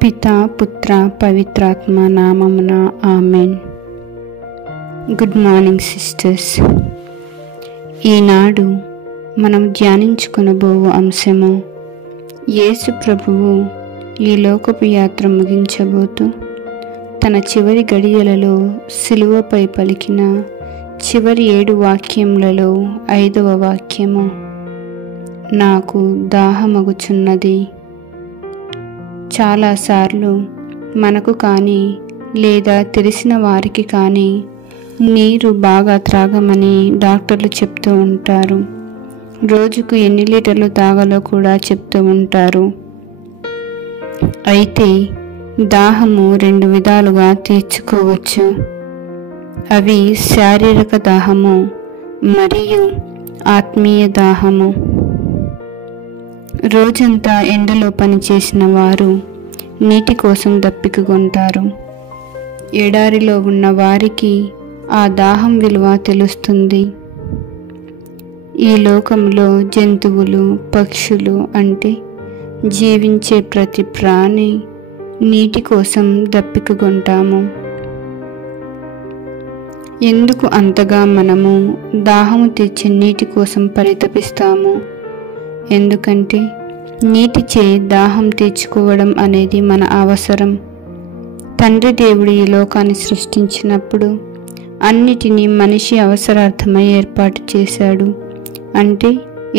పితా పుత్ర పవిత్రాత్మ నామమున ఆమెన్. Good morning sisters. ఈనాడు మనం ధ్యానించుకొనబోవు అంశము యేసు ప్రభువు ఈ లోకపు యాత్ర ముగించబోతూ తన చివరి గడియలలో సిలువపై పలికిన చివరి 7 వాక్యములలో 5వ వాక్యము, నాకు దాహమగుచున్నది. చాలాసార్లు మనకు కానీ లేదా తెలిసిన వారికి కానీ నీరు బాగా త్రాగమని డాక్టర్లు చెప్తూ ఉంటారు. రోజుకు ఎన్ని లీటర్లు తాగాలో కూడా చెప్తూ ఉంటారు. అయితే దాహము 2 విధాలుగా తీర్చుకోవచ్చు. అవి శారీరక దాహము మరియు ఆత్మీయ దాహము. రోజంతా ఎండలో పనిచేసిన వారు నీటి కోసం దప్పికగొంటారు. ఎడారిలో ఉన్న వారికి ఆ దాహం విలువ తెలుస్తుంది. ఈ లోకంలో జంతువులు, పక్షులు అంటే జీవించే ప్రతి ప్రాణి నీటి కోసం దప్పికగొంటాము. ఎందుకు అంతగా మనము దాహము తీర్చే నీటి కోసం పరితపిస్తాము? ఎందుకంటే నీటిచే దాహం తీర్చుకోవడం అనేది మన అవసరం. తండ్రి దేవుడు ఈ లోకాన్ని సృష్టించినప్పుడు అన్నిటినీ మనిషి అవసరార్థమై ఏర్పాటు చేశాడు. అంటే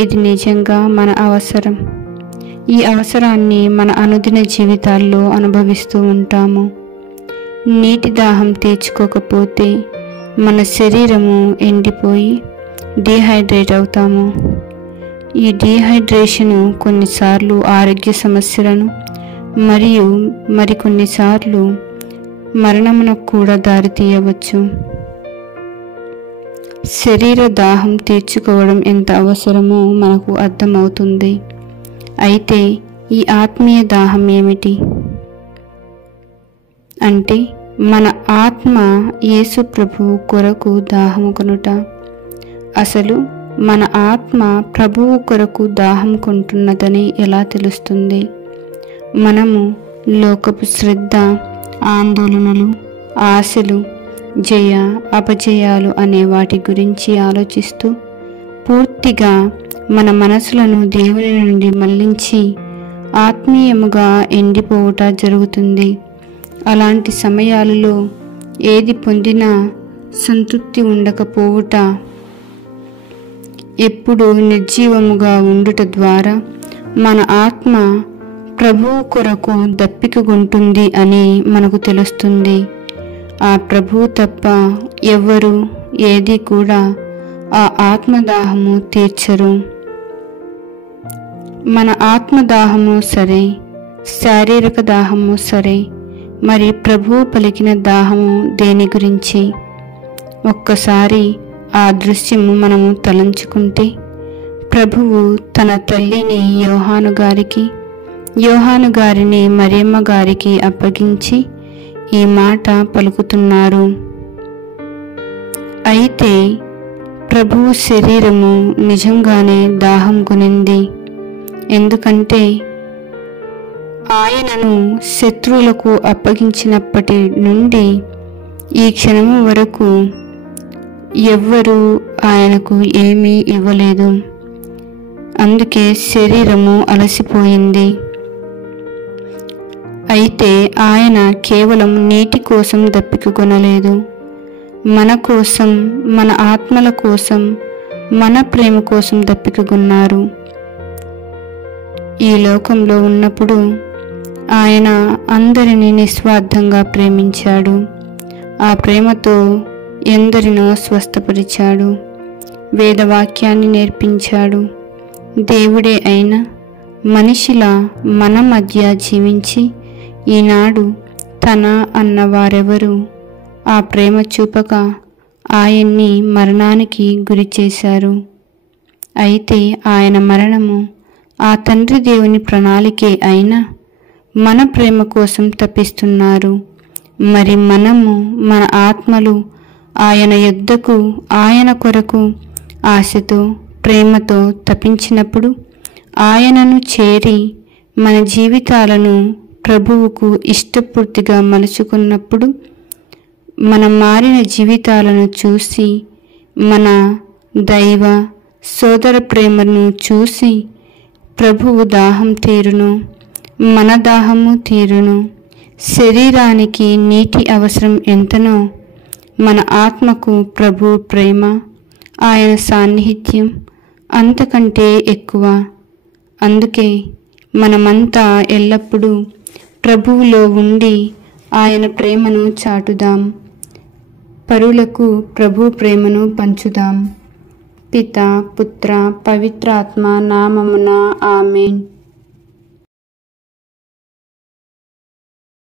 ఇది నిజంగా మన అవసరం. ఈ అవసరాన్ని మన అనుదిన జీవితాల్లో అనుభవిస్తూ ఉంటాము. నీటి దాహం తీర్చుకోకపోతే మన శరీరము ఎండిపోయి డీహైడ్రేట్ అవుతాము. ఈ డీహైడ్రేషను కొన్నిసార్లు ఆరోగ్య సమస్యలను మరియు మరికొన్నిసార్లు మరణమునకు కూడా దారితీయవచ్చు. శరీర దాహం తీర్చుకోవడం ఎంత అవసరమో మనకు అర్థమవుతుంది. అయితే ఈ ఆత్మీయ దాహం ఏమిటి? అంటే మన ఆత్మ యేసు ప్రభువు కొరకు దాహము కొనుట. అసలు మన ఆత్మ ప్రభువు కొరకు దాహం కొంటున్నదని ఎలా తెలుస్తుంది? మనము లోకపు శ్రద్ధ, ఆందోళనలు, ఆశలు, జయ అపజయాలు అనే వాటి గురించి ఆలోచిస్తూ పూర్తిగా మన మనసులను దేవుని నుండి మళ్లించి ఆత్మీయముగా ఎండిపోవుట జరుగుతుంది. అలాంటి సమయాలలో ఏది పొందినా సంతృప్తి ఉండకపోవుట, ఎప్పుడు నిర్జీవముగా ఉండుట ద్వారా మన ఆత్మ ప్రభువు కొరకు దప్పికగొంటుంది అని మనకు తెలుస్తుంది. ఆ ప్రభువు తప్ప ఎవ్వరు ఏది కూడా ఆ ఆత్మదాహము తీర్చరు. మన ఆత్మదాహము సరే, శారీరక దాహము సరే, మరి ప్రభువు పలికిన దాహము దేని గురించి? ఒక్కసారి ఆ దృశ్యము మనము తలంచుకుంటే, ప్రభువు తన తల్లిని యోహాను గారిని మరియమ్మ గారికి అప్పగించి ఈ మాట పలుకుతున్నారు. అయితే ప్రభువు శరీరము నిజంగానే దాహం కొనింది. ఎందుకంటే ఆయనను శత్రువులకు అప్పగించినప్పటి నుండి ఈ క్షణము వరకు ఎవ్వరూ ఆయనకు ఏమీ ఇవ్వలేదు. అందుకే శరీరము అలసిపోయింది. అయితే ఆయన కేవలం నీటి కోసం దప్పికగొనలేదు. మన కోసం, మన ఆత్మల కోసం, మన ప్రేమ కోసం దప్పికగొన్నారు. ఈ లోకంలో ఉన్నప్పుడు ఆయన అందరినీ నిస్వార్థంగా ప్రేమించాడు. ఆ ప్రేమతో ఎందరినో స్వస్థపరిచాడు. వేదవాక్యాన్ని నేర్పించాడు. దేవుడే అయినా మనిషిలా మన మధ్య జీవించి ఈనాడు తన అన్న వారెవరు ఆ ప్రేమ చూపక ఆయన్ని మరణానికి గురి చేశారు. అయితే ఆయన మరణము ఆ తండ్రి దేవుని ప్రణాళికే అయినా మన ప్రేమ కోసం తప్పిస్తున్నారు. మరి మనము మన ఆత్మలు ఆయన యొద్దకు, ఆయన కొరకు ఆశతో, ప్రేమతో తపించినప్పుడు ఆయనను చేరి మన జీవితాలను ప్రభువుకు ఇష్టపూర్తిగా మలుచుకున్నప్పుడు మన మారిన జీవితాలను చూసి, మన దైవ సోదర ప్రేమను చూసి ప్రభువు దాహం తీరును, మన దాహము తీరును. శరీరానికి నీటి అవసరం ఎంతనో మన ఆత్మకు ప్రభు ప్రేమ, ఆయన సాన్నిహిత్యం అంతకంటే ఎక్కువ. అందుకే మనమంతా ఎల్లప్పుడూ ప్రభువులో ఉండి ఆయన ప్రేమను చాటుదాం, పరులకు ప్రభు ప్రేమను పంచుదాం. పిత, పుత్ర, పవిత్రాత్మ నామమున ఆమేన్.